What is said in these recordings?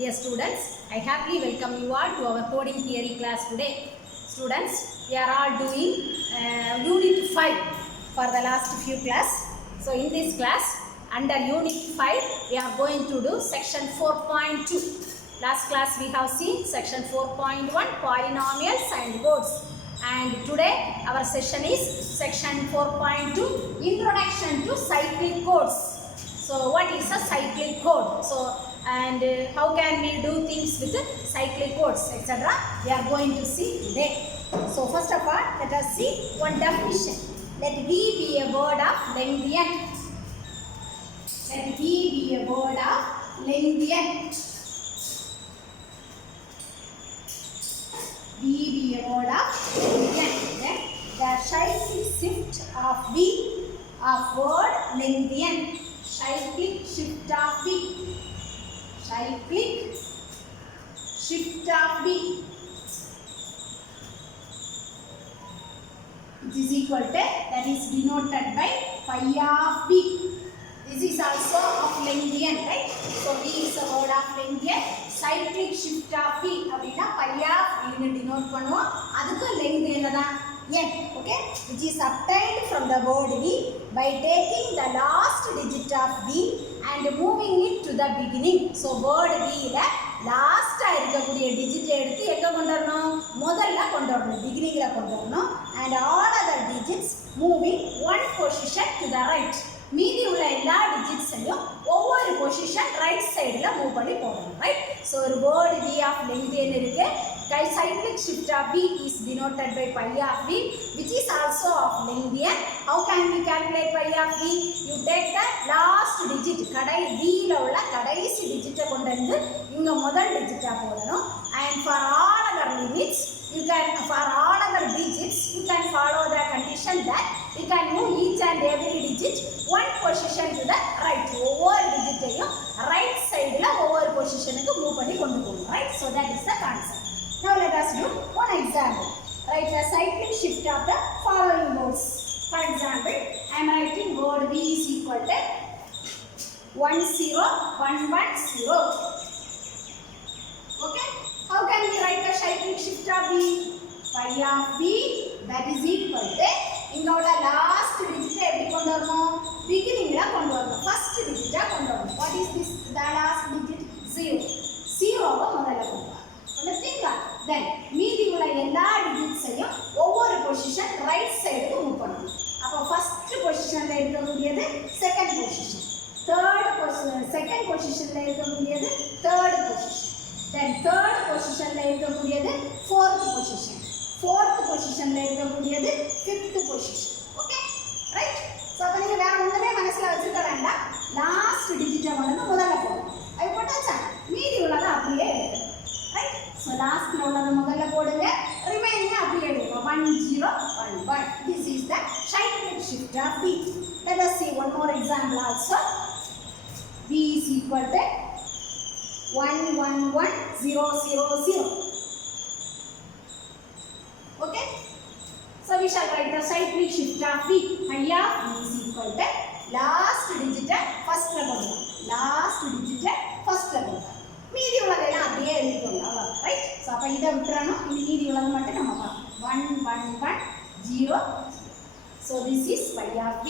Dear students, I happily welcome you all to our coding theory class today. Students, we are all doing Unit 5 for the last few class. So in this class, under Unit 5, we are going to do section 4.2. Last class we have seen section 4.1, polynomials and codes. And today our session is section 4.2, introduction to cyclic codes. So what is a cyclic code? So and how can we do things with cyclic codes, etc. We are going to see today. So first of all, let us see one definition. Let V be a word of length n. Let V be a word of length n. V be a word of length n. Then the cyclic shift of V of word length n. Cyclic shift of V. Cyclic shift of V, which is equal to, that is denoted by phi of V. This is also of length n, right? So V is a word of length n. Cyclic shift of V அப்படினா phi of V னு denote பண்ணுவோம். அதுக்கு length என்னதான் n, okay, which is obtained from the word V by taking the last digit of V and moving it to the beginning. So word V ல லாஸ்டா இருக்கக்கூடிய டிஜிட் எடுத்து எங்க கொண்டு வரணும்? முதல்ல கொண்டு வரணும், beginningல கொண்டு வரணும். And all other digits moving one position to the right. மீதி உள்ள எல்லா டிஜிட்ஸையும் ஒவ்வொரு பொசிஷன் ரைட் சைடில் மூவ் பண்ணி போடணும், ரைட்? ஸோ ஒரு word V of length n இருக்கு. Cyclic shift of V is denoted by pi of V, which is also of length n. How can we calculate pi of V? You take the last digit, V ல உள்ள கடைசி டிஜிட்டை கொண்டு வந்து இங்க முதல் டிஜிட்டா போடணும். And for all other limits, you can, for all other digits, you can follow the condition that you can move each and every digit one position to the right. ஒவ்வொரு டிஜிட்டையும் ரைட் சைடுல ஒவ்வொரு பொசிஷனுக்கு மூவ் பண்ணி கொண்டு போகணும், right? So that is the concept. Now let us do one example. Write a cyclic shift of the following words. For example, I am writing word V is equal to 10110. Okay? How can we write the cyclic shift of V? Phi of V, that is equal to, இங்கோட last digit எப்படி கொண்டு வரணும்? beginningல கொண்டு வரணும், first digit கொண்டு வரணும். What is this? The last digit 0. 0வை முதல்ல கொண்டு வரணும். understandீங்களா? Then மீதி உள்ள எல்லா டிஜிட்ஸையும் ஒவ்வொரு பொசிஷன் ரைட் சைடுக்கு மூவ் பண்ணணும். அப்போ ஃபர்ஸ்ட் பொசிஷன்ல இருக்கக்கூடியது செகண்ட் பொசிஷன், செகண்ட் பொசிஷன்ல இருக்கக்கூடியது தேர்ட் பொசிஷன், தென் தேர்ட் பொசிஷன்ல இருக்கக்கூடியது ஃபோர்த் பொசிஷன், ஃபோர்த் பொசிஷன்ல இருக்கக்கூடியது fifth position. Okay, right? So அப்போ நீங்கள் வேற ஒன்றுமே மனசில் வச்சுக்க வேண்டாம். லாஸ்ட் டிஜிட்டை வந்து முதல்ல போடணும். அது போட்டாச்சா? மீதி உள்ளதை அப்படியே எடுக்கணும், ரைட்? ஸோ லாஸ்ட்ல உள்ளதை முதல்ல போடுங்க, ரிமைனிங் அப்படியே எடுங்க. 1011. This is the cyclic shift of V. Let us see one more example also. V is equal to 111000. Okay? So we shall write the cyclic shift of V. Phi of V is equal to last digit first ல கொண்டு last digit first ல கொண்டு மீதி உள்ளதெல்லாம் அப்படியே எழுதிக்கோங்க, அவ்வளோ, right? So அப்போ இதை விட்டுறணும், இந்த மீதி உள்ளது மட்டும் நம்ம பார்க்கணும். 1110. So this is phi of V.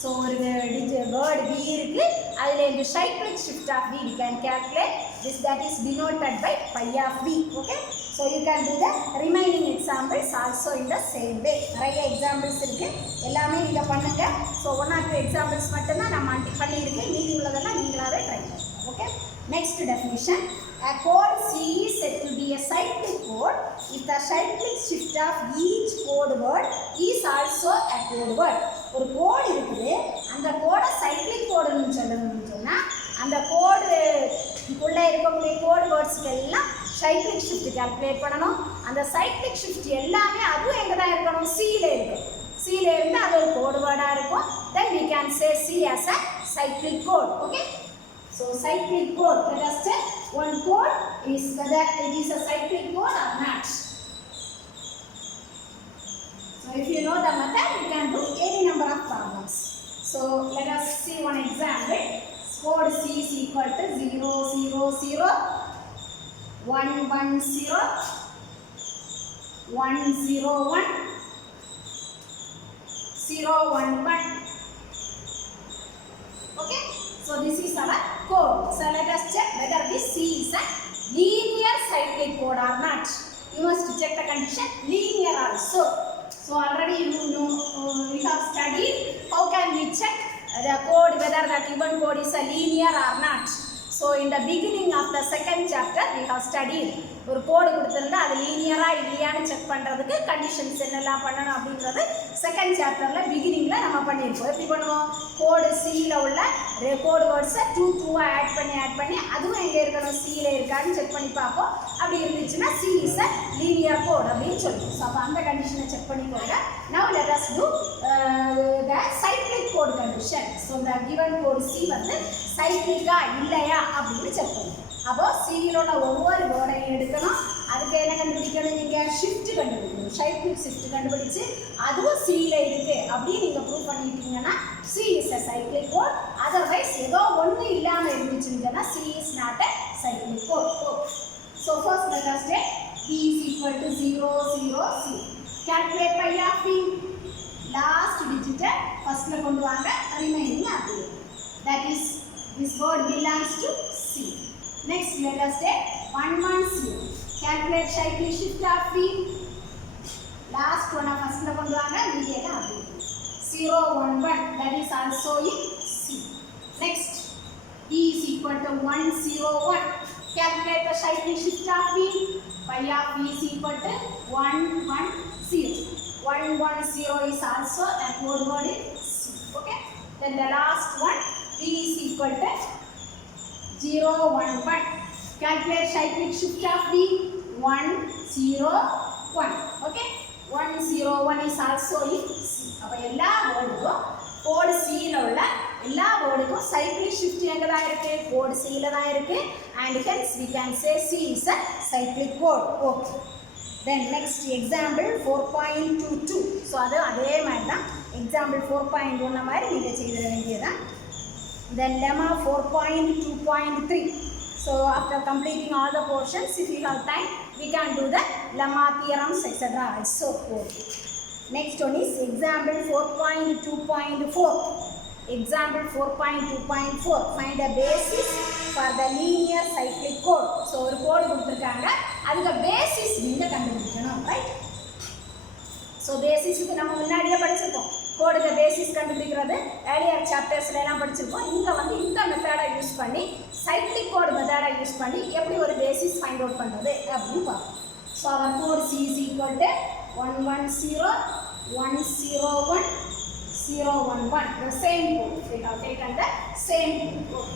So ஒரு வேர்டு V இருக்கு, அதில் இந்த cyclic shift of V we can calculate this, that is denoted by phi of V. Okay? So you can do the remaining examples also in the same way. நிறைய எக்ஸாம்பிள்ஸ் இருக்கு, எல்லாமே நீங்கள் பண்ணுங்க. ஸோ 1 or 2 எக்ஸாம்பிள்ஸ் மட்டும்தான் நான் பண்ணியிருக்கேன், மீதி உள்ளதெல்லாம் நீங்களாவே ட்ரை பண்ணுங்க. Okay, next definition. A code C is said to be a cyclic code if the cyclic shift of each code word is also a code word. ஒரு கோட் இருக்குது, அந்த கோடை சைக்ளிக் கோடுன்னு சொல்லணும்னு சொன்னால் அந்த கோடுக்குள்ள இருக்கக்கூடிய கோட் வேர்ட்ஸ்க்கு எல்லாம் சைக்ளிக் ஷிஃப்ட் கால்குலேட் பண்ணணும். அந்த சைக்ளிக் ஷிஃப்ட் எல்லாமே அதுவும் எங்கே தான் இருக்கணும்? சியில் இருக்கும். சியில் இருந்தால் அது ஒரு கோடு வேர்டாக இருக்கும். Then we can say C as a cyclic code. Okay? So cyclic code, let us check one code is whether it is a cyclic code or not. So if you know the method, you can do any number of problems. So let us see one example. Code C is equal to 000. 110 101 011. Okay, so this is our code. So let us check whether this C is a linear cyclic code or not. You must check the condition linear also. So already you know we have studied how can we check the code whether the given code is a linear or not. So in the beginning of the second chapter we have studied ஒரு கோட் கொடுத்திருந்தா அது லீனியரா இல்லையான்னு செக் பண்றதுக்கு கண்டிஷன்ஸ் என்னெல்லாம் பண்ணணும் அப்படின்றது செகண்ட் சாப்டர்ல பிகினிங்ல நம்ம பண்ணிருப்போம். எப்படி பண்ணுவோம்? கோட் சில உள்ள கோட் வேர்ட்ஸ் 2 2 ஆட் பண்ணி அதுவும் எங்க இருக்கணும் சில இருக்கான்னு செக் பண்ணி பார்ப்போம். அப்படி இருந்துச்சுன்னா C is a linear code அப்படினு சொல்லுவோம். சோ அப்ப அந்த கண்டிஷனை செக் பண்ணிக்கோங்க. Now let us do the cyclic code condition. So the given code C வந்து சைக்ளிக்கா இல்லையா அப்படினு செக் பண்ணுவோம். அப்போ சீரோட ஒவ்வொரு வேர்டையும் எடுக்கணும். அதுக்கு என்ன கண்டுபிடிக்கணும்? நீங்க ஷிஃப்ட் கண்டுபிடிக்கணும். சைக்ளிக் ஷிஃப்ட் கண்டுபிடிச்சு அதுவும் சீல இருக்கு அப்படி நீங்க ப்ரூவ் பண்ணிட்டீங்கன்னா C is a cyclic code. Otherwise ஏதோ ஒண்ணு இல்லாம இருந்துச்சுன்னா C is not a cyclic code. So first let us take P is equal to 0 0 0. Calculate pi of P. Last digit firstல கொண்டு வாங்க, remaining அப்படியே. That is this word belongs to C. Next let us take 110. Calculate cyclic shift of P. Last one first la kondu vaanga, media la apdi 011, that is also in C. Next E is equal to 101. Calculate the cyclic shift of P. Pi of P is equal to 110. 110 is also a code word in C. Okay, then the last one P is equal to 011. Calculate cyclic shift of B. 101. Okay, 101 is also in C. அப்ப எல்லா வேர்டுக்கும் code C ல உள்ள எல்லா வேர்டுக்கும் cyclic shift எங்க தான் இருக்கு? கோட் C ல தான் இருக்கு. And hence we can say C is a cyclic code. Okay, then next example 4.22. so அதே மாதிரி தான் example 4.1 மாதிரி நீங்க செய்திட வேண்டியதுதான். Then lemma 4.2.3. So after completing all the portions, if you have time, we can do the lemma theorems etc. also. Okay. Next one is example 4.2.4. Example 4.2.4. Find a basis for the linear cyclic code. So ஒரு கோட் கொடுத்திருக்காங்க, அதுக்கு பேசிஸ் நீங்க கண்டுபிடிக்கணும், right? So பேசிஸ்க்கு நம்ம முன்னாடியே படிச்சிருக்கோம். கோடுக்கு பேசிஸ் கண்டுபிடிக்கிறது ஏர்லியர் சாப்டர்ஸ்ல எல்லாம் படிச்சிருக்கோம். இங்க வந்து இந்த மெத்தடை யூஸ் பண்ணி சைக்ளிக் கோட் மெத்தடை யூஸ் பண்ணி எப்படி ஒரு பேசிஸ் ஃபைண்ட் அவுட் பண்றது அப்படின்னு பார்ப்போம். So our code C is equal to 110 101 011. The same code. We have taken the same code.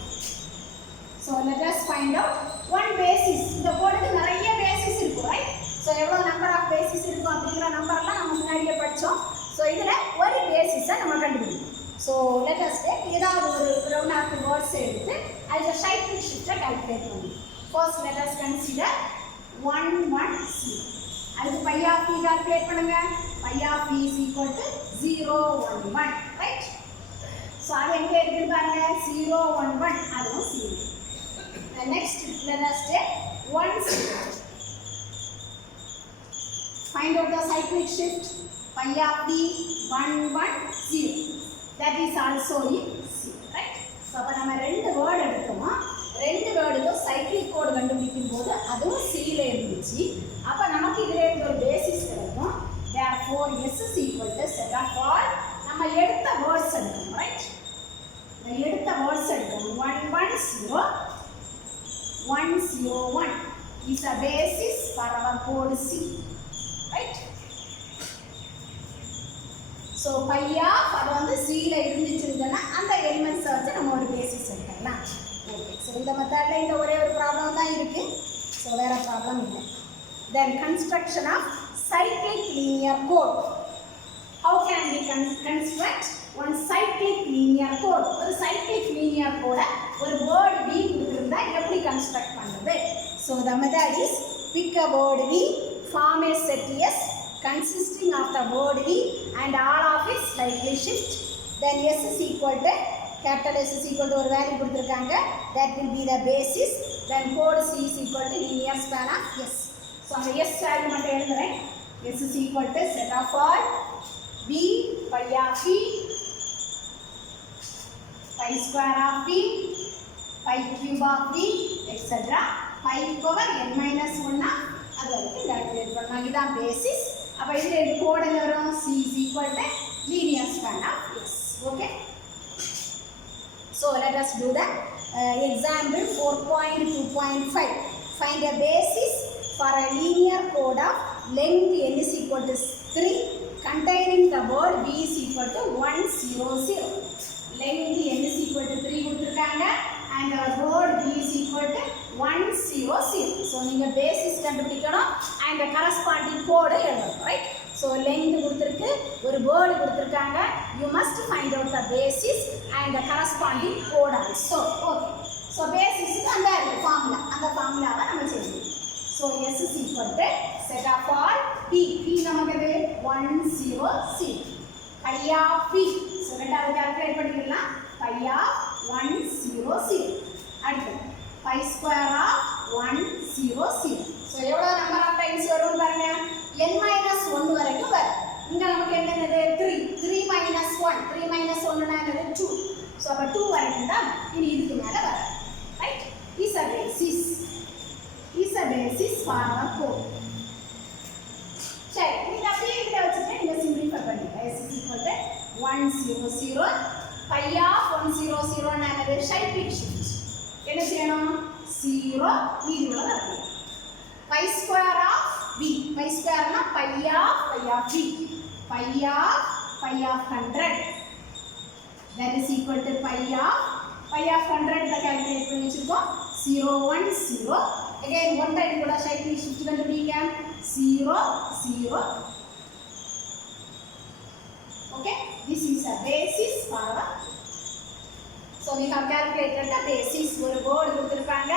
So let us find out one basis. இந்த கோடுக்கு நிறைய பேசிஸ் இருக்கு, right? So எவ்வளவு நம்பர் ஆஃப் பேசிஸ் இருக்கும் அப்படிங்கிற நம்பர்லாம் நம்ம முன்னாடியே படிச்சோம். So இதுல ஒரு பேசிஸை நம்ம கண்டுபிடிக்கணும். So let us take ஏதாவது ஒரு round of words எடுத்து அதுல cyclic shift கால்குலேட் பண்ணணும். First let us consider 110. அதுக்கு pi of p கால்குலேட் பண்ணுங்க. Pi of p is equal to 011, right? So அது எங்க இருக்குன்னு பாருங்க, 011 அதுவும் C. And next let us take 110. Find out the cyclic shift. Pi of p 110. That is also in C, right? So அப்ப நம்ம ரெண்டு வேர்ட் எடுத்தோமா, ரெண்டு வேர்டுக்கும் சைக்ளிக் கோட் கண்டுபிடிக்கும் போது அதுவும் C ல இருந்துச்சு. அப்ப நமக்கு இதுல இருந்து ஒரு பேசிஸ் கிடைக்கும். Therefore S is equal to set of all நம்ம எடுத்த வேர்ட்ஸ் எடுக்கணும், right? நம்ம எடுத்த வேர்ட்ஸ் எடுக்கணும். 110 101 is a basis for our code C, right? So pi of அது வந்து C ல இருந்துச்சுன்னா அந்த எலிமெண்ட்ஸ் வச்சு நம்ம ஒரு பேசிஸ் எடுக்கலாம். ஓகே, சோ இந்த மெத்தட்ல இந்த ஒரே ஒரு ப்ராப்ளம் தான் இருக்கு. சோ வேற ப்ராப்ளம் இல்லை. Then construction of cyclic linear code. How can we construct one cyclic linear code? ஒரு cyclic linear code ஒரு word V கொடுத்திருந்தா எப்படி construct பண்றது? So the method is pick a word V, form a set S consisting of the word V and all of its cyclic shift. Then S is equal to capital S is equal to ஒரு value கொடுத்திருக்காங்க, that will be the basis. then code C is equal to linear span of S. So அந்த S value மட்டும் எழுதுறேன். S is equal to set of all B pi of P, pi square of P, pi cube of P, etc. pi power n minus 1 அது வரைக்கும் calculate பண்ணலாம். இதான் basis. அப்ப இதுல இந்த கோட் என்ன வரும்? C is equal to linear span of S. Okay. So let us do the example 4.2.5. Find a basis for a linear code of length n is equal to 3 containing the word b is equal to 100. Length n is equal to 3 கொடுத்திருக்காங்க and our word b is equal to 100. So நீங்க basis கண்டுபிடிக்கணும் and the corresponding code எழுதணும், right? So length கொடுத்திருக்கு, ஒரு word கொடுத்திருக்காங்க, you must find out the basis and the corresponding code also. Okay. So basis is அந்த formula, அந்த formulaவை நம்ம செய்யணும். So S is equal to set of all P. P நமக்கு 100. Pi of P. So ரெண்டாவது calculate பண்ணிக்கலாம். Pi of 100. அடுத்து pi square of 100. So எவ்வளவு number of times வரும் பாருங்க. n minus 1 வரைக்கும் வரும். இங்க நமக்கு என்னது 3. 3 minus 1. 3 minus 1 னா என்னது 2. So அப்ப 2 வரைக்கும் தான் இனி இதுக்கு மேல வரும். Right? Is a basis. Is a basis for our code. சரி, நீங்க அப்படியே இத வச்சிட்டு நீங்க சிம்பிளிஃபை பண்ணுங்க. S is equal to 100. Pi of 100 னா என்னது cyclic shift. என்ன செய்யணும்? 0 மீதியோட வரணும். Pi square of b. Pi square னா pi of b. Pi of 100. That is equal to pi of 100 த கால்குலேட் பண்ணி வச்சிருக்கோம். 010. Again one time கூட cyclic shift கண்டுபிடிங்க. 0. Okay, this is a basis for our. So we have calculated the basis. ஒரு word கொடுத்திருக்காங்க,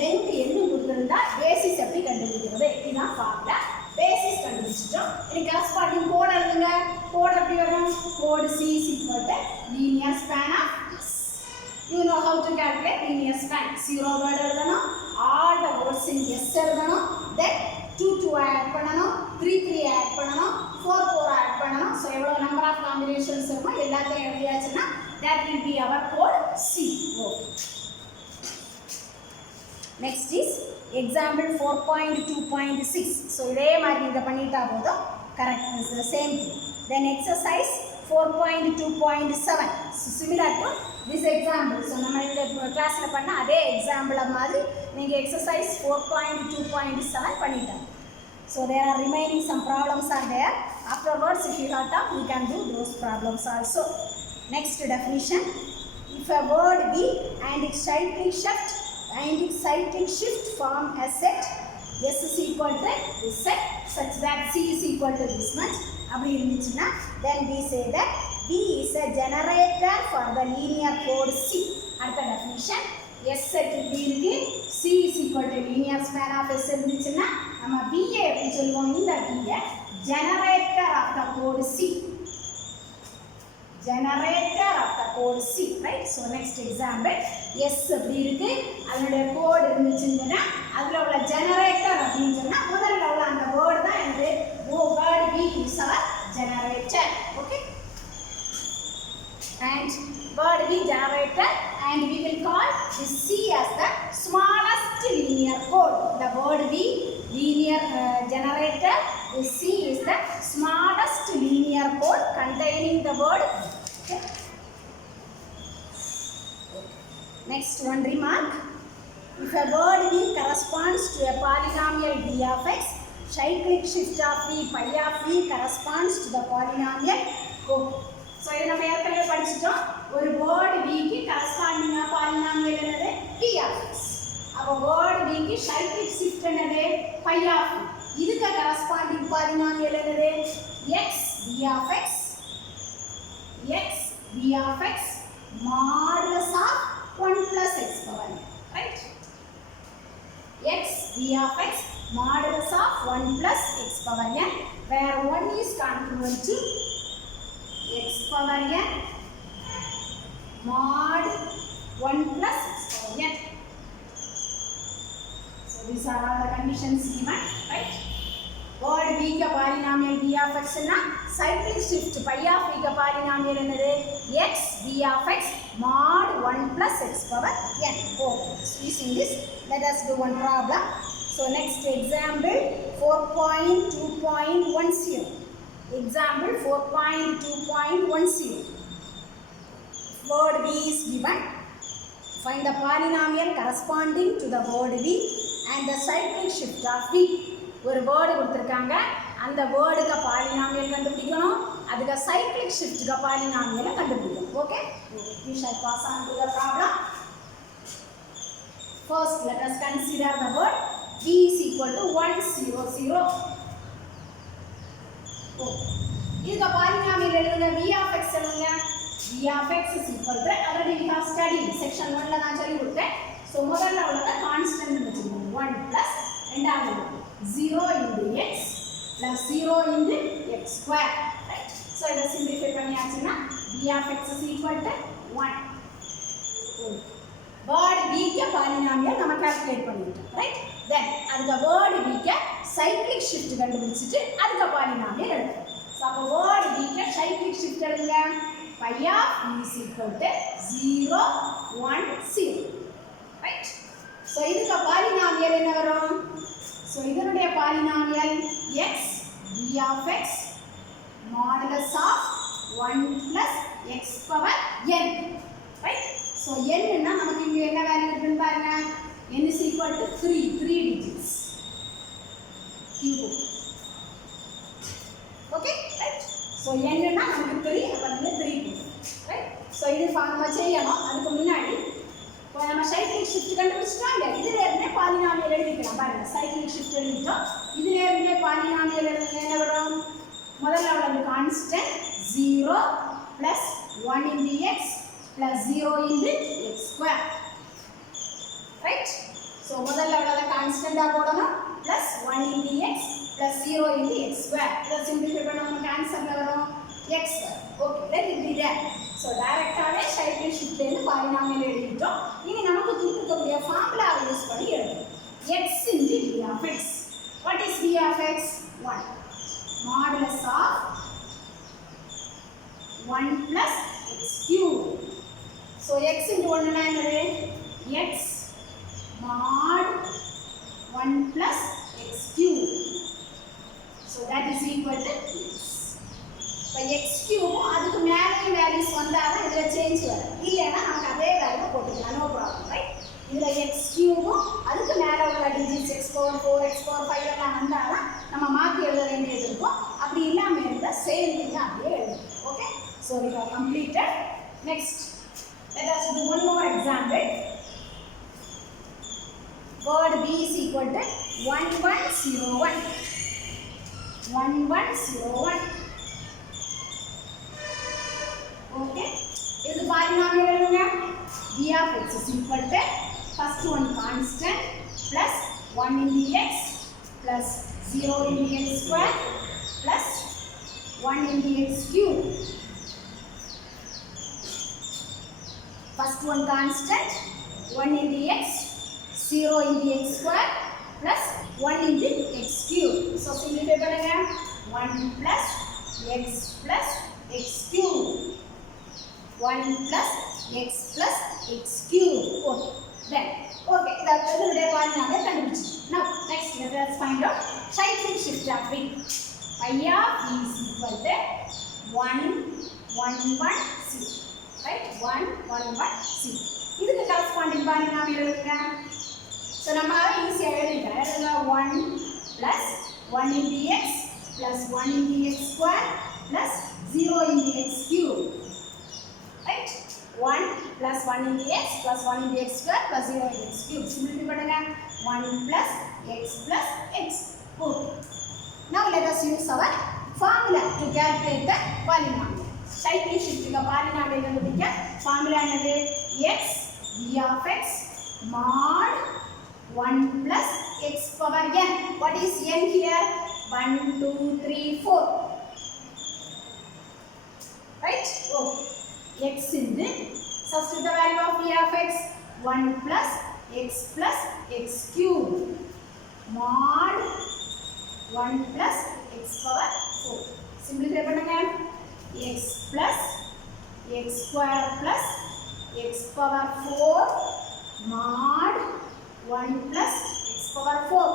length என்ன கொடுத்திருந்தா basis எப்படி கண்டுபிடிக்கிறது? இதுதான் formula. Basis கண்டுபிடிச்சிட்டோம். இனி corresponding code எழுதுங்க. Code எப்படி வரும்? Code C is equal to linear span of S. You know how to calculate linear span. 0 word எழுதணும், all the words in S எழுதணும், then 2 add பண்ணணும், 3 add பண்ணணும், 4 add பண்ணணும். So எவ்வளவு number of combinations இருக்குமோ எல்லாத்தையும் எழுதியாச்சுன்னா that will be our code C. Okay. Next is example 4.2.6. So இதே மாதிரி இத பண்ணிட்டா போதும், correct is the same thing. Then exercise 4.2.7. So similar to this example. So நம்ம இந்த கிளாஸ்ல பண்ண அதே எக்ஸாம்பிள் மாதிரி நீங்க exercise 4.2.7 பண்ணிட்டாங்க. So there are remaining some problems are there. Afterwards if you have time you can do those problems also. Next definition. If a word B and its cyclic shift form a set S is equal to this set such that C is equal to this much. அப்படி இருந்துச்சுன்னா then we say that B is a generator for the linear code C. அடுத்த definition. S set இப்படி இருக்கு, C is equal to linear span of S இருந்துச்சுன்னா நம்ம B எப்படி சொல்லுவோம்? இந்த B generator of the code C. Generator of the code C, right? So next example, S அப்படி இருக்கு, அதனுடைய கோட் இருந்துச்சுன்னா அதுல உள்ள generator அப்படினு சொன்னா முதல்ல உள்ள அந்த வேர்ட் தான் என்னது? word B is our generator. Okay? And word B generator, and we will call this C as the smallest linear code. The word B linear generator, this C is the smallest linear code containing the word. Okay. Next one remark. If a word B corresponds to a polynomial B of x, cyclic shift of B pi of B corresponds to the polynomial code. So இத நம்ம ஏற்கனவே படிச்சிட்டோம். ஒரு word B க்கு corresponding polynomial என்னது? P of x. அப்ப word B க்கு cyclic shift என்னது? pi of B. இதுக்கு corresponding polynomial என்னது? x B of x modulus of 1 plus x power n, right? X B of x modulus of 1 plus x power n, where 1 is congruent to x power n mod 1 plus x power n. these are all the conditions given, right? Word v का polynomial v of x ना cyclic shift pi of v का polynomial என்னது x v of x mod 1 plus x power n. Okay, using this let us do one problem. So next example 4.2.10. Example 4.2.10. Word v is given. Find the polynomial corresponding to the word v and the cyclic shift of v. ஒரு வேர்டு கொடுத்திருக்காங்க, அந்த வேர்டுக்கு பாலினாமியல் கண்டுபிடிக்கணும், அதுக்கு சைக்ளிக் ஷிஃப்ட்க்கு பாலினாமியலை கண்டுபிடிக்கணும். Okay, we shall pass on to the problem. First let us consider the word v is equal to 100. இதுக்கு பாலினாமியல் எழுதுங்க. v of x எழுதுங்க. v of x is equal to already we have studied section 1 ல நான் சொல்லி கொடுத்தேன். சோ முதல்ல உள்ளத கான்ஸ்டன்ட் வெச்சுக்கோங்க. 1 plus ரெண்டாவது 0 into x plus 0 into x square, right? So இத simplify பண்ணியாச்சுன்னா v of x is equal to 1. word v க்கு பாலினாமியல் நம்ம கால்குலேட் பண்ணிட்டோம், right? then அதுக்கு word v க்கு cyclic shift கண்டுபிடிச்சிட்டு அதுக்கு பாலினாமியல் எழுதணும். so அப்ப word v க்கு cyclic shift எழுதுங்க. pi of v is equal to 0 1 0, right? so இதுக்கு பாலினாமியல் என்ன வரும்? So இதனுடைய polynomial x v of x modulus of 1 plus x power n, right? So n ன்னா நமக்கு இங்க என்ன வேல்யூ இருக்குன்னு பாருங்க. n is equal to 3 digits cube. Okay, right? So n ன்னா நமக்கு 3, அப்ப வந்து 3 right? So இது ஃபார்முலா செய்யணும். அதுக்கு முன்னாடி இப்போ நம்ம சைக்ளிக் ஷிஃப்ட் கண்டுபிடிச்சிட்டோம் இல்ல, இதுல இருந்தே பாலினாமியல் எழுதிக்கலாம். பாருங்க, சைக்ளிக் ஷிஃப்ட் எழுதிட்டோம். இதுல இருந்தே பாலினாமியல் எழுதுங்க. என்ன வரும்? முதல்ல உள்ள கான்ஸ்டன்ட் 0 plus 1 into x plus 0 into x square, right? so முதல்ல உள்ள கான்ஸ்டன்ட்டா போடணும் plus 1 into x plus 0 into x square. இத சிம்பிளிஃபை பண்ணா நமக்கு ஆன்சர்ல வரும் x square. okay, let it be there. so டைரக்டாவே சைக்ளிக் ஷிஃப்ட்ல இருந்து பாலினாமியல் எழுதிட்டோம். இனி நமக்கு கொடுக்கக்கூடிய ஃபார்முலாவை யூஸ் பண்ணி எழுதணும். x into v of x. what is v of x? 1 modulus of 1 plus x cube. so x into 1 னா என்னது? x mod 1 plus x cube. so that is equal to x. இப்போ x cube அதுக்கு மேலே வேல்யூஸ் வந்தாதான் இதுல சேஞ்ச் வரும். இல்லைன்னா நமக்கு அதே வேல்யூ போட்டுக்கலாம், நோ ப்ராப்ளம், ரைட்? இதுல x cube அதுக்கு மேலே உள்ள digits x power 4 x power 5 எல்லாம் வந்தாதான் நம்ம மாத்தி எழுத வேண்டியது இருக்கும். அப்படி இல்லாம இருந்தா சேம் திங் அப்படியே எழுதணும். Okay, so we have completed. next let us do one more example. word v is equal to 1101. 1101. okay, இது பாலினாமியல் எழுதுங்க. v of x is equal to first one constant plus 1 into x plus 0 into x square plus 1 into x cube. first one constant 1 into x 0 into x square plus 1 into x cube. so simplify பண்ணுங்க. 1 plus x plus x cube. 1 plus x plus x cube. okay, then okay, இதனுடைய பாலினாமியல் கண்டுபிடிச்சிட்டோம். now next let us find out cyclic shift of v. pi of v is equal to 1 1 1 c, right? 1 1 1 c. இதுக்கு corresponding polynomial எழுதுங்க. so நம்ம ஈஸியா எழுதிக்கலாம். 1 plus 1 into x plus 1 into x square plus 0 into x cube, right? 1 plus 1 into x plus 1 into x square plus 0 into x cube. simplify பண்ணுங்க. 1 plus x plus x. okay, now let us use our formula to calculate the polynomial. cyclic shift க்கு பாலினாமியல் கண்டுபிடிக்க ஃபார்முலா என்னது? x v of x mod 1 plus x power n. what is n here? 1 2 3 4, right? okay, x into substitute the value of v of x 1 plus x cube mod 1 plus x power 4. Simplify பண்ணுங்க. x plus x square plus x power 4 mod 1 plus x power 4.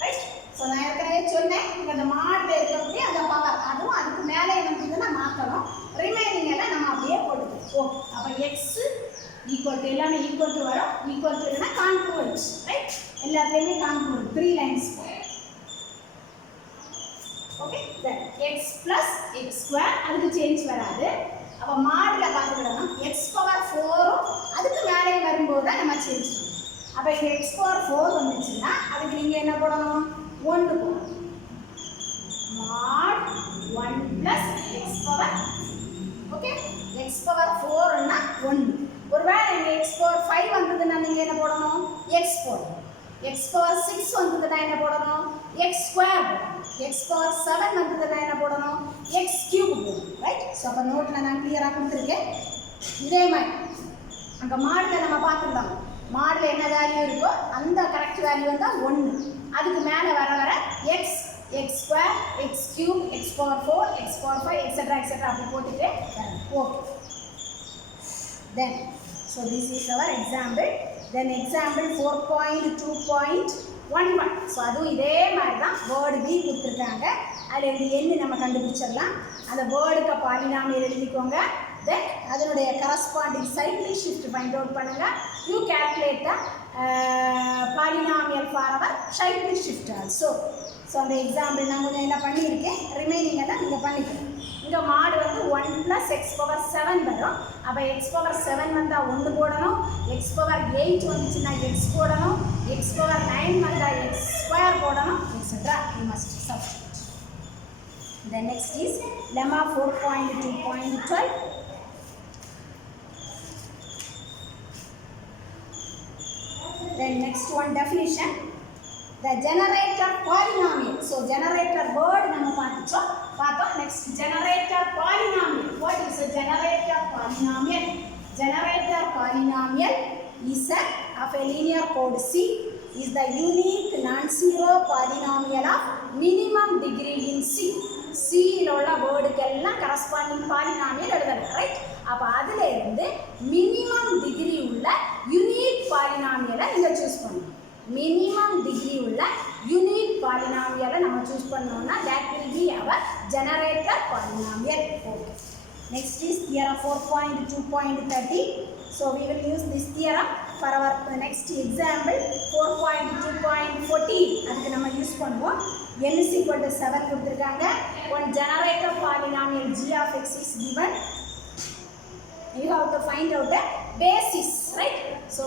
Right? So நான் ஏற்கனவே சொன்னேன் இந்த மாட்ல இருக்கக்கூடிய அந்த பவர் அதுவும் அதுக்கு மேலே என்னதுன்னா மாற்றணும். ரிமைனிங் எல்லாம் நம்ம அப்படியே போட்டுக்கலாம். ஓகே, அப்போ x ஈக்குவல் டு எல்லாமே ஈக்குவல் டு வரும். ஈக்குவல் டு என்ன கான்க்ரூவன்ட், ரைட்? எல்லாத்துலேயுமே கான்க்ரூவன்ட் 3 லைன்ஸ். ஓகே, தென் x plus x square அதுக்கு சேஞ்ச் வராது. அப்போ மாடில் பார்த்துக்கிடணும் x பவர் 4 அதுக்கு மேலே வரும்போது தான் நம்ம சேஞ்ச் பண்ணணும். அப்போ இங்கே x பவர் 4 வந்துச்சுன்னா அதுக்கு நீங்கள் என்ன போடணும்? 1 போடணும். mod 1 plus x power. Okay, x power 4ன்னா 1. ஒருவேளை இங்கே x பவர் 5 வந்ததுன்னா நீங்கள் என்ன போடணும்? x போடணும். x பவர் 6 வந்ததுன்னா என்ன போடணும்? x square. x பவர் 7 வந்ததுன்னா என்ன போடணும்? x கியூப் போடணும். ரைட்? ஸோ அப்போ நோட்டில் நான் கிளியராக கொடுத்துருக்கேன். இதே மாதிரி அங்கே மாடில் நம்ம பார்த்துருந்தோம். மாடில் என்ன வேல்யூ இருக்கோ அந்த கரெக்ட் வேல்யூ வந்தால் 1. அதுக்கு மேலே வர வர x square, x cube, x power 4, x power 5, etc. அப்படி போட்டுட்டு okay. Then, so this is our example. Then example 4.2.11. So அதுவும் இதே மாதிரி தான் வேர்டு B கொடுத்துருக்காங்க. அதில் இருந்து என்ன நம்ம கண்டுபிடிச்சிடலாம். அந்த வேர்டுக்கு பாலினாமியல் எழுதிக்கோங்க. தென் அதனுடைய corresponding cyclic shift find out பண்ணுங்கள். You calculate the polynomial for our cyclic shift also. So அந்த எக்ஸாம்பிள் நான் கொஞ்சம் என்ன பண்ணியிருக்கேன். ரிமைனிங் எல்லாம் நீங்கள் பண்ணிக்கணும். இங்கே மாடு வந்து 1 plus x power 7 வரும். அப்போ x power 7 வந்தால் 1 போடணும். x power 8 வந்துச்சுன்னா x போடணும். x power 9 வந்தால் x ஸ்கொயர் போடணும், etc. You must substitute. The next is lemma 4.2.12. Then next one definition. The generator polynomial. So generator word நம்ம பார்த்தோம். Next generator polynomial. What is a generator polynomial? Generator polynomial is of a linear code C is the unique non-zero polynomial of minimum degree in C. C ல உள்ள வேர்டுக்கெல்லாம் corresponding polynomial எழுதணும், ரைட்? அப்போ அதில் இருந்து minimum degree உள்ள யூனிக் பாலினாமியலை நீங்கள் சூஸ் பண்ணணும். மினிமம் டிகிரி உள்ள யூனிக் பாலினாமியலை நம்ம சூஸ் பண்ணோம்னா that will be our generator polynomial. Okay. Next is theorem 4.2.30. So we will use this theorem for our next example 4.2.14. அதுக்கு நம்ம யூஸ் பண்ணுவோம். n is equal to 7 கொடுத்துருக்காங்க. One generator polynomial g of x is given. You have to find out the basis, right? So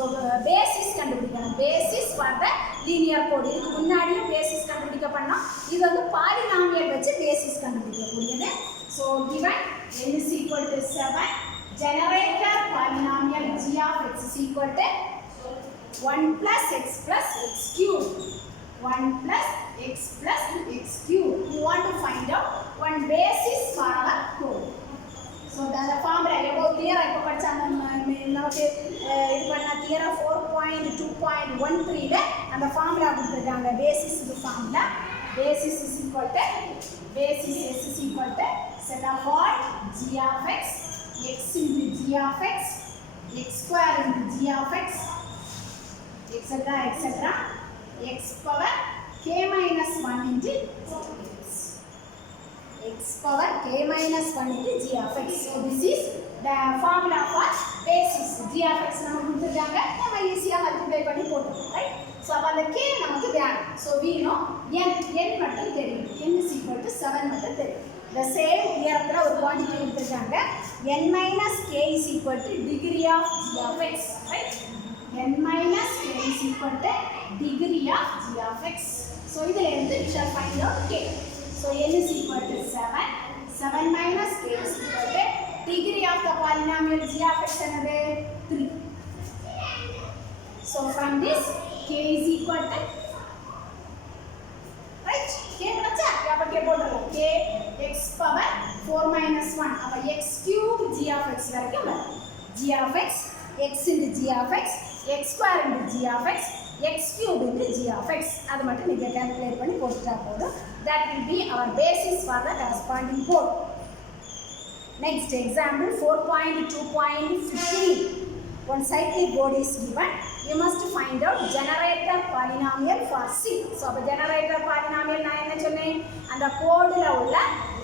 basis கண்டுபிடிக்கணும். basis for the linear code. இதுக்கு முன்னாடியும் basis கண்டுபிடிக்க பண்ணோம். இது வந்து பாலினாமியல் வச்சு basis கண்டுபிடிக்கக்கூடியது. So given n is equal to 7, generator polynomial g of x is equal to 1 plus x plus x cube. 1 plus x plus x cube. You want to find out one basis for our code. So the formula above clear இப்போ படிச்சாங்க நமக்கு இது பண்ண தியரம் 4.2.13 ல அந்த ஃபார்முலா கொடுத்திருக்காங்க. பேசிஸ் க்கு formula basis is equal to basis s is equal to set of what g of x into g of x square into g of x etc. x power k minus 1 into x power k minus 1 into g of x. So this is the formula for basis. g of x நமக்கு கொடுத்திருக்காங்க. நம்ம ஈஸியா மல்டிப்ளை பண்ணி போட்டுறோம், right? So அப்ப அந்த k நமக்கு வேணும். So we know n மட்டும் தெரியும். n is equal to 7 மட்டும் தெரியும். The same தியரத்துல ஒரு குவாண்டிட்டி கொடுத்திருக்காங்க. n minus k is equal to degree of g of x, right? n minus k is equal to degree of g of x. So இதுல இருந்து we shall find out k. So n is equal to 7. 7 minus k is equal to degree of the polynomial g of x என்னது 3. So from this k is equal to, right? k வச்சா அப்ப k போடுறோம். k x power 4 minus 1. அப்ப x cube g of x வரைக்கும் வரும். g of x x into g of x x square into g of x, x cube into g of x. அது மட்டும் நீங்க calculate பண்ணி போட்டுட்டா போதும். That will be our basis for the corresponding code. Next example 4.2.15. One cyclic board is given. You must find out generator polynomial for C. So அப்ப generator polynomial நான் என்ன சொன்னேன், அந்த கோட்ல உள்ள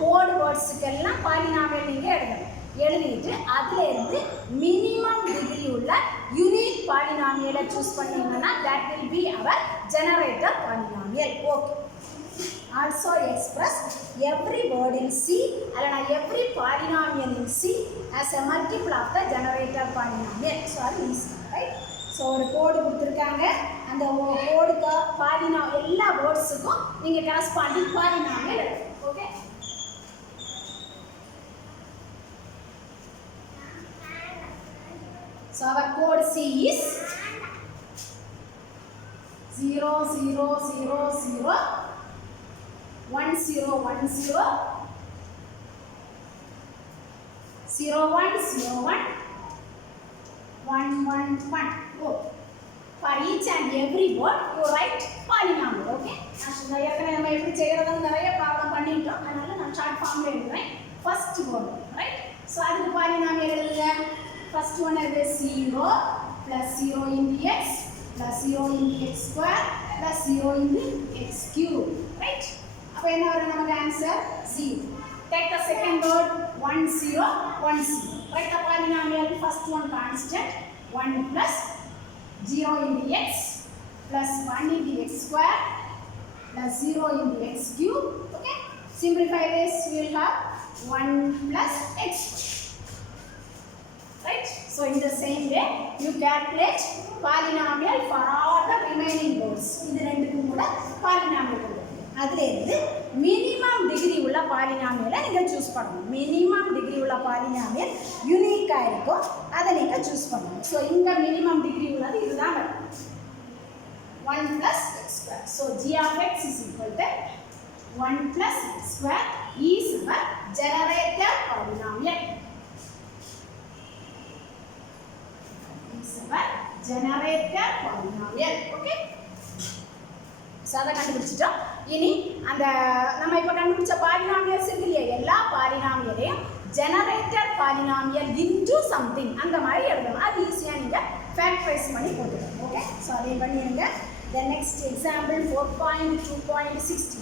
கோட் வேர்ட்ஸ்க்கெல்லாம் polynomial நீங்க எழுதணும். எழுதிட்டு அதுல இருந்து மினிமம் டிகிரி உள்ள யூனிக் பாலினாமியலை சூஸ் பண்ணீங்கன்னா that will be our generator polynomial. Okay. Also express every word in C or every polynomial in C as a multiple of the generator polynomial. So that is right. So ஒரு கோட் கொடுத்திருக்காங்க, அந்த கோடுக்கு பாலினாமியல் எல்லா வேர்ட்ஸ்க்கும் நீங்க corresponding polynomial எழுதணும். Okay. So our code C is 0 0 0 0 1 0 1 0 0 1 0 1 1 1 1. Go. For each and every word you write polynomial. Okay. நான் ஏற்கனவே நம்ம எப்படி செய்யறதுன்னு நிறைய ப்ராப்ளம் பண்ணிட்டோம், அதனால நான் ஷார்ட் ஃபார்ம்ல எழுதுறேன். First word right. ஸோ அதுக்கு பாலினாமியல் எழுதுங்க. First one is 0 plus 0 into x plus 0 into x square plus 0 into x cube. Right? அப்போ என்ன வரும் நமக்கு ஆன்சர் 0. Take the second word 1 0 1 0. Write the polynomial. First one constant 1 plus 0 into x plus 1 into x square plus 0 into x cube. Okay? Simplify this. We will have 1 plus x. Right? So in the same way you calculate polynomial for all the remaining words. இந்த ரெண்டுக்கும் கூட polynomial இருக்கு. அதுல இருந்து minimum degree உள்ள polynomial நீங்க சூஸ் பண்ணணும். minimum degree உள்ள polynomial யூனிக்கா இருக்கும், அதை நீங்க சூஸ் பண்ணணும். So இந்த minimum degree உள்ளது இதுதான் வரும். 1 plus x square. So g of x is equal to 1 plus x square is our generator polynomial. Generator polynomial. Okay. So அதை கண்டுபிடிச்சிட்டோம். இனி அந்த நம்ம இப்ப கண்டுபிடிச்ச பாலினாமியல்ஸ் இருக்கு இல்லையா, எல்லா பாலினாமியலையும் ஜெனரேட்டர் பாலினாமியல் இன்டு சம்திங் அந்த மாதிரி எழுதணும். அது ஈஸியா நீங்க ஃபேக்டரைஸ் பண்ணி போட்டுக்கலாம். ஓகே. ஸோ அதையும் பண்ணிடுங்க. Then next example 4.2.16.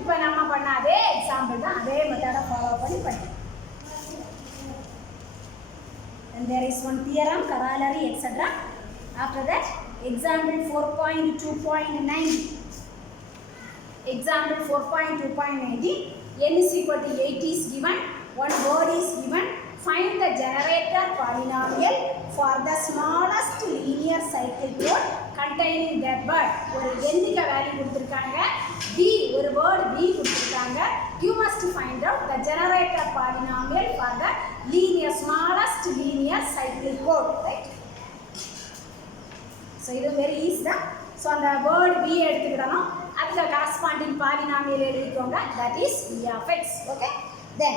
இப்போ நம்ம பண்ண அதே எக்ஸாம்பிள் தான், அதே மெத்தடை ஃபாலோ பண்ணி பண்ணுறோம். And there is one theorem, corollary, etc. After that, example 4.2.90. Example 4.2.90. N is equal to 8 is given. One word is given. Find the generator polynomial for the smallest linear cyclic code containing that word. ஒரு எண்ணிக்கை வேல்யூ கொடுத்திருக்காங்க, b ஒரு word b கொடுத்திருக்காங்க. You must find out the generator polynomial for the smallest linear cyclic code, right? So இது very easy தான். So அந்த word b எடுத்துக்கிடணும், அதுக்கு corresponding polynomial எழுதிக்கோங்க, that is b of x. Okay. Then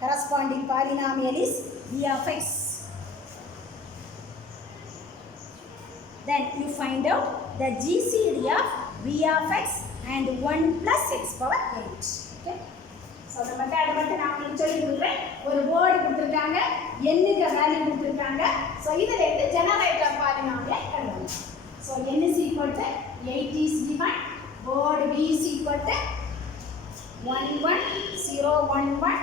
corresponding polynomial is b of x. Then you find out the GCD of b of x and 1 plus x power 8. Okay. So the method மட்டும் நான் உங்களுக்கு சொல்லி கொடுக்கிறேன். ஒரு word கொடுத்திருக்காங்க, எண்ணிக்க வேல்யூ கொடுத்திருக்காங்க. So இதில இருந்து generator polynomial எழுதணும். So n is equal to 8 is given. Word b is equal to 1 1 0 1 1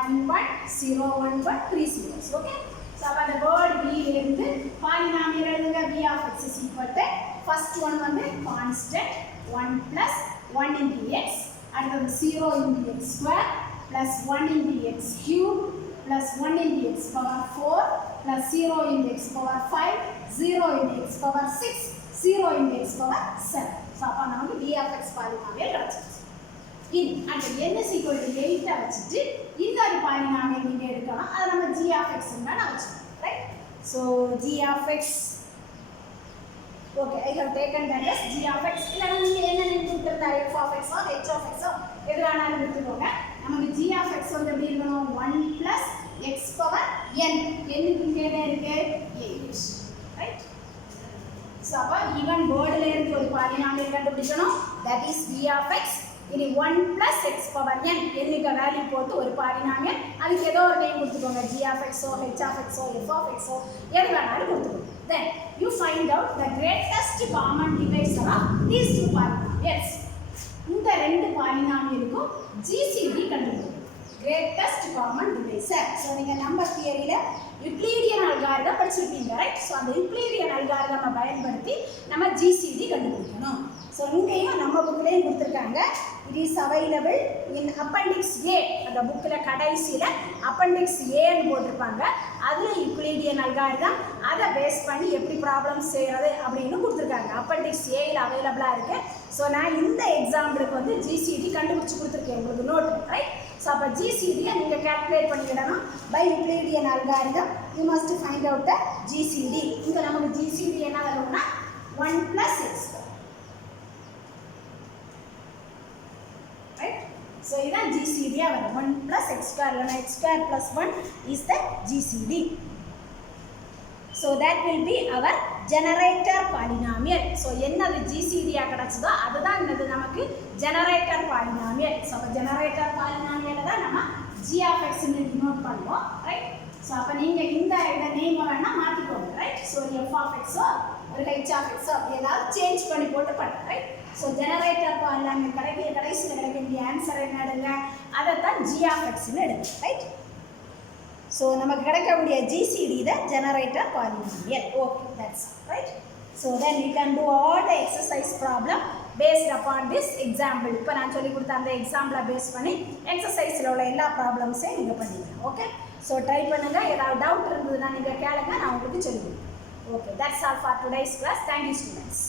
1 1 0 1 1 3 zeros. Okay. So the word b இருந்து polynomial எழுதுங்க. b of x is equal to first one வந்து constant 1 plus 1 into x, அடுத்தது 0 into x square plus 1 into x cube plus 1 into x power 4 plus 0 into x power 5, 0 into x power 6, 0 into x power 7. So அப்ப நமக்கு b of x polynomial கிடைச்சிருச்சு. in and n is equal to 8 வச்சிட்டு இன்னொரு பாலினாமியல் நீங்க எடுக்கலாம், அது நம்ம g of x ன்னு நான் வச்சிருக்கேன். Right? So g of x, okay, I have taken that as g of x. இல்ல நீங்க என்ன நினைச்சிட்டு இருந்தா f of x or h of x or எது வேணாலும் விட்டுக்கோங்க. நமக்கு g of x வந்து எப்படி இருக்கணும் 1 plus x power n என்னுக்கு இங்கே என்ன இருக்கு 8 ரைட். ஸோ அப்போ ஈவன் வேர்டில் இருந்து ஒரு பாலினாமியல் கண்டுபிடிக்கணும். That is v of x. இனி 1 plus x power n என்னுக்கு வேல்யூ போட்டு ஒரு பாலினாமியல் அதுக்கு ஏதோ ஒரு நேம் கொடுத்துக்கோங்க. g of x O h of x O f of x ஓ எது வேணாலும் கொடுத்துக்கோங்க. Then you find out the greatest common divisor of these two polynomials. இந்த ரெண்டு பாலினாமியலுக்கும் GCD கண்டுபிடிக்கணும். greatest common divisor. ஸோ நீங்கள் நம்பர் தியரியில் யூக்ளிடியன் அல்காரிதம் படிச்சிருப்பீங்க ரைட். ஸோ அந்த யூக்ளிடியன் அல்காரிதமை பயன்படுத்தி நம்ம GCD கண்டுபிடிக்கணும். ஸோ இங்கேயும் நம்ம புக்லேயும் கொடுத்துருக்காங்க. It is available in appendix A. அந்த புக்கில் கடைசியில் அப்பெண்டிக்ஸ் ஏன்னு போட்டிருப்பாங்க. அதில் யூக்ளிடியன் அல்காரிதம் அதை பேஸ் பண்ணி எப்படி ப்ராப்ளம்ஸ் செய்கிறது அப்படின்னு கொடுத்துருக்காங்க. அப்பெண்டிக்ஸ் ஏயில் அவைலபிளாக இருக்குது. ஸோ நான் இந்த எக்ஸாம்பிளுக்கு வந்து GCD கண்டுபிடிச்சி கொடுத்துருக்கேன் உங்களுக்கு நோட் ரைட். ஸோ அப்போ GCDயை நீங்கள் கால்குலேட் பண்ணிக்கிடணும். By Euclidean algorithm you must find out the GCD. இங்கே நமக்கு GCD என்ன வரும்னா 1 plus x. So, this is GCD. 1 plus x square, x square plus 1 is the GCD. So, that will be our generator polynomial. So, what GCD is, that is the generator polynomial. So, generator polynomial is g of x denote right? So, you can the name right? So, f of x or h of x change right? So, generator polynomial the answer is g of x right? So, we GCD the generator polynomial. Okay, that's all right. So, then we can do all the exercise problem based upon this example. Now, I will tell you the example based on exercise problems. Okay. So, try pannunga. If doubt irundhudna neenga kelunga na ungalku solluven. Okay, that's all for today's class. Thank you, students.